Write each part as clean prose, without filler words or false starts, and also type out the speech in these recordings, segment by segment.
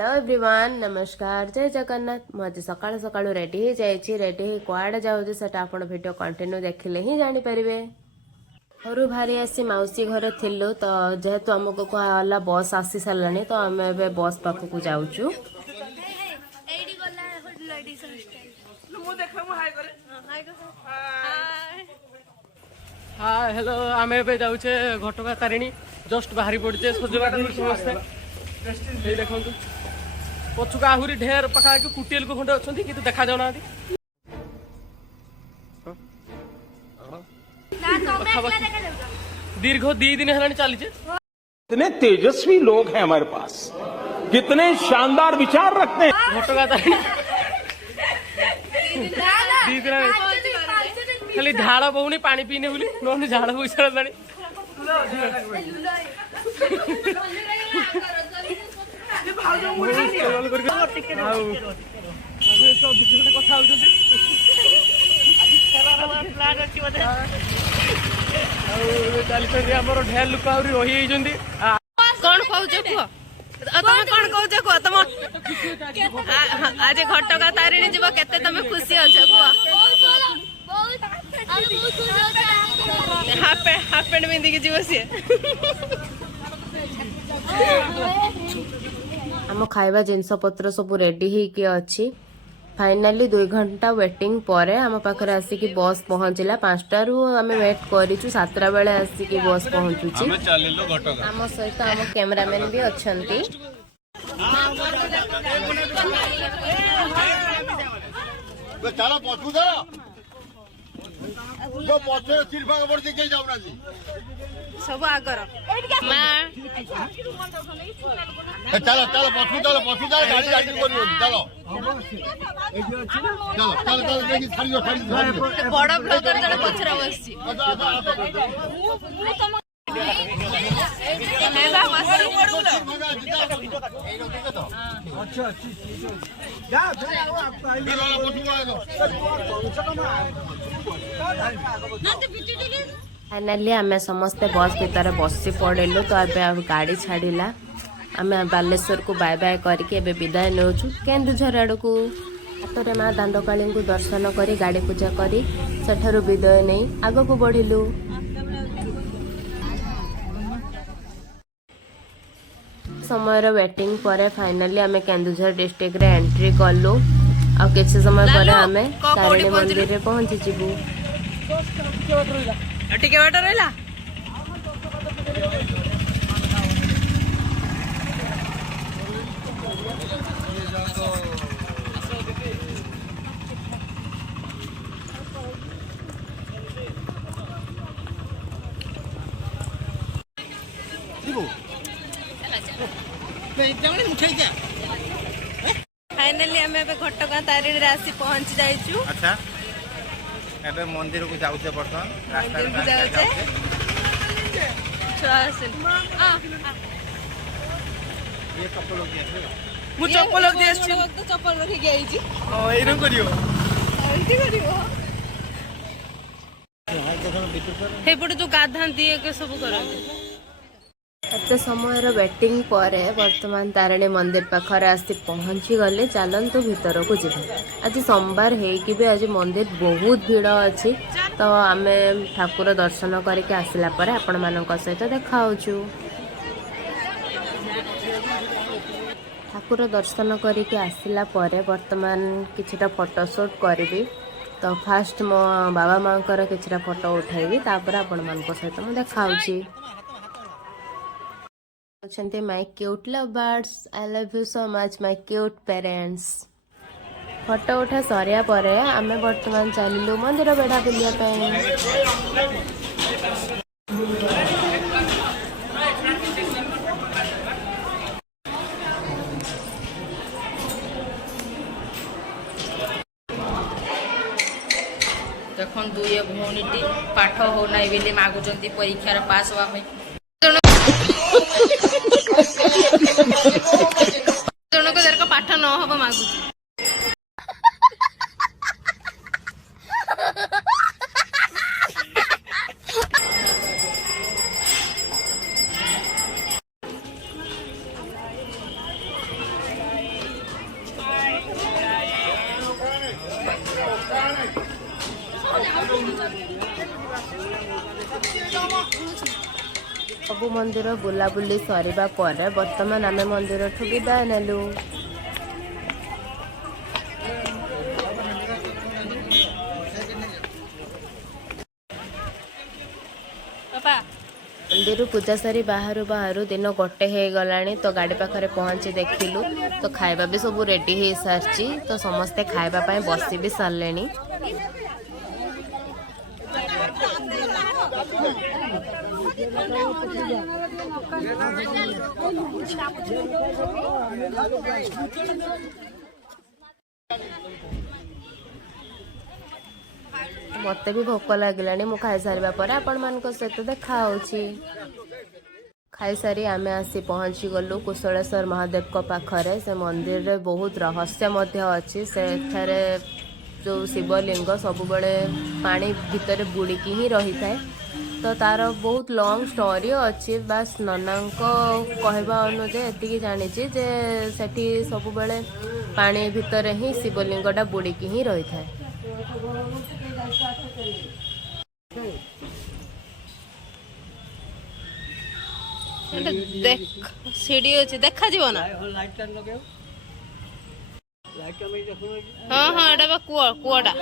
Hello everyone नमस्कार जय जगन्नाथ मुझे सकाळु सकाळु रेडी हो जाइए रेडी हो कुआडे जाऊँ सेटा आपण वीडियो कंटिन्यू देखिले ही जानी परिवे। घर बाहरी आसी मौसी घरे थिलु तो जेहेतु आमको कहला बस आसी सारानी तो आम ए बस पाखक जाऊँ। हाँ हेलो आम ए जाऊे घटगा तारिणी जस्ट बाहरी पड़े सजबाद समस्ते देखो पछुक आहरी ढेर पाखापाखि कुटिएल को खंडे अच्छा कि देखा जाऊना दीर्घ 2 दिन है चली। कितने तेजस्वी लोग हैं हमारे पास, कितने शानदार विचार रखते हैं। घटगा तारिणी 2 दिन खाली झाड़ बहुनी पानी पीने बोली नौने झाड़ हो सारा ढेर लोक रही कौन कौच कह तुम कौन कौच कह तुम आज घटगा तारिणी जीव केते तुम खुशी अच्छे कह हाफ पैंट पिंधिकी जीव सी आम खाइबा जिनस पत्र सब रेडी होके अच्छी। फाइनाली 2 घंटा वेटिंग पर आम पाखे आसिक बस पहुँचला 5टा रु आम वेट करूँ 7टा बेले आसिक बस पहुँचुची। आम सहित आम कैमरामैन भी अच्छा सब आगर चलो चलो पशु चलो पशु चलो गाड़ी गाड़ी चलो चलो चलो चलो देखी छाड़ियो छाड़ियो बड़ ब्लॉगर जड़े पछरा बसची फाइनाली आम समस्ते बस भीतर बसी पड़ेलु तो अब गाड़ी छाड़िला आम बालेश्वर को बाय बाय करके एबे विदाय नौचु केन्दुझर आड़ को हाथ माँ दांडकाली को दर्शन करी गाड़ी पूजा करी सेठारु विदाय नहीं आग को बढ़िलु। समय वेटिंग पर फाइनाली आम केन्दुझर डिस्ट्रिक्ट रे एंट्री कलु आ किछि समय पर आम तारिणी मंदिर रे पहुंची जिबु। टिके बाट रहिला फाइनाली आम घटगाँ तारिणी आसी पहुंची जाइछु। अच्छा एबे मंदिर को जाउछे बर्तन रास्ता मंदिर को जाउछे ये कपल के मु चप्पल दिए तो चप्पल रखी गई छी हां एरो करियो एंटी करियो हे पटे जो गाधान दिए के सब करन एत समय वेटिंग पर वर्तमान तारिणी मंदिर पाखरे आसी पहुंची गले चलतु भीतर को जीव। आज सोमवार है भी आज मंदिर बहुत भीड़ अच्छी तो आम ठाकुर दर्शन करके आसला पर आपण मानक सहित देखा ठाकुर दर्शन करके आसला पर वर्तमान किछटा फोटोशूट करी तो फास्ट मो बाबा माँ किछटा फोटो उठाइबी तापर आपण मानक सहित मु देखा my cute love birds I love you so much my cute parents. Photo उठा सरिया पर आमे वर्तमान चलू मंदिर बेढ़ा बुलिया देखन दुए भौणी पाठ हो ना बेले मागुचंती परीक्षा पास हवा जनक जर पाठ न हब मागु ସବୁ ମନ୍ଦିର ବୁଲାବୁଲି ସରିବା ପରେ ବର୍ତ୍ତମାନ ଆମେ ମନ୍ଦିରଠୁ ବିଦାୟ ନେଲୁ। ମନ୍ଦିରରୁ ପୂଜା ସାରି ବାହାରୁ ଦିନ 1 ହେଇଗଲାଣି। ତ ଗାଡ଼ି ପାଖରେ ପହଞ୍ଚି ଦେଖିଲୁ ତ ଖାଇବା ବି ସବୁ ରେଡି ହେଇସାରିଛି। ତ ସମସ୍ତେ ଖାଇବା ପାଇଁ ବସି ବି ସାରିଲେଣି। ମତେ ବି ଭୋକ ଲାଗିଲାଣି। ମୁଁ ଖାଇସାରିବା ପରେ ଆପଣମାନଙ୍କ ସହିତ ଦେଖା ହଉଛି। ଖାଇସାରି ଆମେ ଆସି ପହଞ୍ଚି ଗଲୁ କୁଶଳେଶ୍ୱର ମହାଦେବଙ୍କ ପାଖରେ। ସେ ମନ୍ଦିରରେ ବହୁତ ରହସ୍ୟ ମଧ୍ୟ ଅଛି। ସେଠାରେ ଯେଉଁ ଶିବଲିଙ୍ଗ ସବୁବେଳେ ପାଣି ଭିତରେ ବୁଡ଼ିକି ହିଁ ରହିଥାଏ। ତ ତାର ବହୁତ ଲଙ୍ଗ ଷ୍ଟୋରି ଅଛି। ବାସ୍ ନନାଙ୍କ କହିବା ଅନୁଯାୟୀ ଏତିକି ଜାଣିଛି ଯେ ସେଠି ସବୁବେଳେ ପାଣି ଭିତରେ ହିଁ ଶିବଲିଙ୍ଗଟା ବୁଡ଼ିକି ହିଁ ରହିଥାଏ। ଦେଖ ସିଡି ଅଛି ଦେଖାଯିବ ନା? ହଁ ହଁ ଏଟା ବା କୂଅଟା।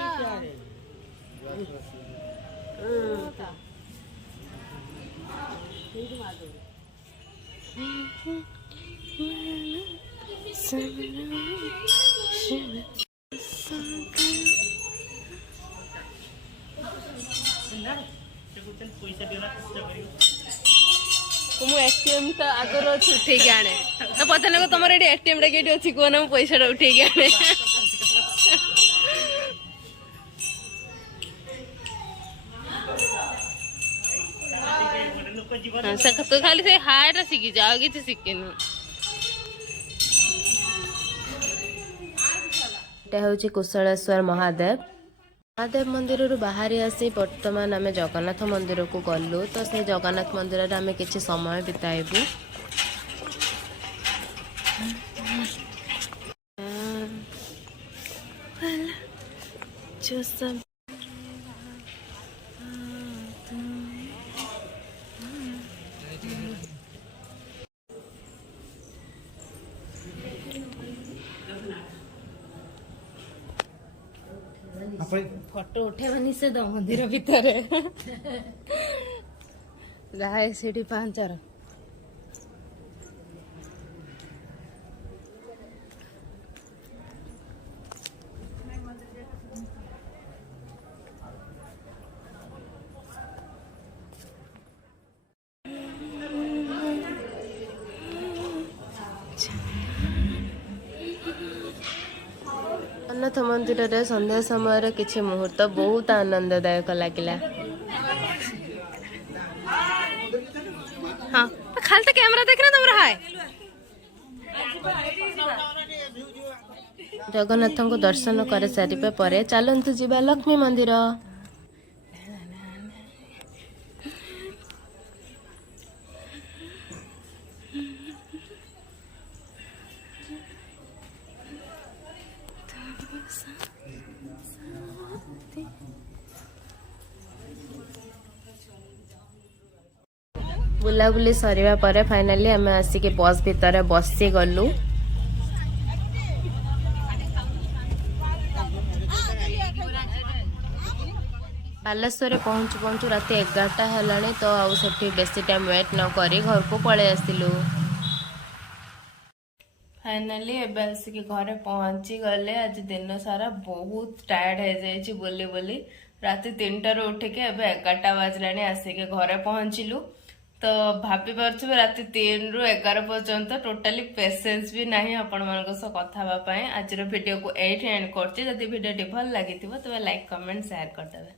ମୁଁ ଏଟିଏମ୍ ଟା ଆଗରୁ ଅଛି ଉଠେଇକି ଆଣେ। ତ ପଚାରିଲେ ତମର ଏଠି ଏଟିଏମ୍ ଟା କେଠି ଅଛି କୁହ ନା, ମୁଁ ପଇସାଟା ଉଠେଇକି ଆଣେ। ତୁ ଖାଲି ସେଇ ହାୟ ଟା ଶିଖିଛୁ, ଆଉ କିଛି ଶିଖିନୁ। ଏଟା ହଉଛି କୁଶଳେଶ୍ୱର ମହାଦେବ ମନ୍ଦିରରୁ ବାହାରି ଆସି ବର୍ତ୍ତମାନ ଆମେ ଜଗନ୍ନାଥ ମନ୍ଦିରକୁ ଗଲୁ। ତ ସେ ଜଗନ୍ନାଥ ମନ୍ଦିରରେ ଆମେ କିଛି ସମୟ ବିତାଇବୁ। ଫଟୋ ଉଠେଇବାନି ସେ ମନ୍ଦିର ଭିତରେ ଯାହା ସେଠି ପାଞ୍ଚର। ଜଗନ୍ନାଥ ମନ୍ଦିରରେ ସନ୍ଧ୍ୟା ସମୟର କିଛି ମୁହୂର୍ତ୍ତ ବହୁତ ଆନନ୍ଦଦାୟକ ଲାଗିଲା। ହଁ ଖାଲି ତ କ୍ୟାମେରା ଦେଖିନା ତମର ହାଏ। ଜଗନ୍ନାଥଙ୍କୁ ଦର୍ଶନ କରିସାରିବା ପରେ ଚାଲନ୍ତୁ ଯିବା ଲକ୍ଷ୍ମୀ ମନ୍ଦିର। ବୁଲାବୁଲି ସରିବା ପରେ ଫାଇନାଲି ଆମେ ଆସିକି ବସ୍ ଭିତରେ ବସି ଗଲୁ। ବାଲେଶ୍ୱରରେ ପହଞ୍ଚୁ ରାତି 11ଟା ହେଲାଣି। ତ ଆଉ ସେଠି ବେଶୀ ଟାଇମ୍ ୱେଟ୍ ନ କରି ଘରକୁ ପଳେଇ ଆସିଲୁ। ଫାଇନାଲି ଏବେ ଆସିକି ଘରେ ପହଞ୍ଚି ଗଲେ। ଆଜି ଦିନ ସାରା ବହୁତ ଟାୟାର୍ଡ ହେଇଯାଇଛି ବୁଲି। ରାତି 3ଟାରୁ ଉଠିକି ଏବେ 11ଟା ବାଜିଲାଣି ଆସିକି ଘରେ ପହଞ୍ଚିଲୁ। ତ ଭାବି ପାରୁଥିବେ ରାତି 3ରୁ 11 ପର୍ଯ୍ୟନ୍ତ ଟୋଟାଲି ପେସେନ୍ସ ବି ନାହିଁ ଆପଣମାନଙ୍କ ସହ କଥା ହେବା ପାଇଁ। ଆଜିର ଭିଡିଓକୁ ଏଇଠି ଏଣ୍ଡ କରୁଛି। ଯଦି ଭିଡିଓଟି ଭଲ ଲାଗିଥିବ ତେବେ ଲାଇକ୍, କମେଣ୍ଟ, ସେୟାର କରିଦେବେ।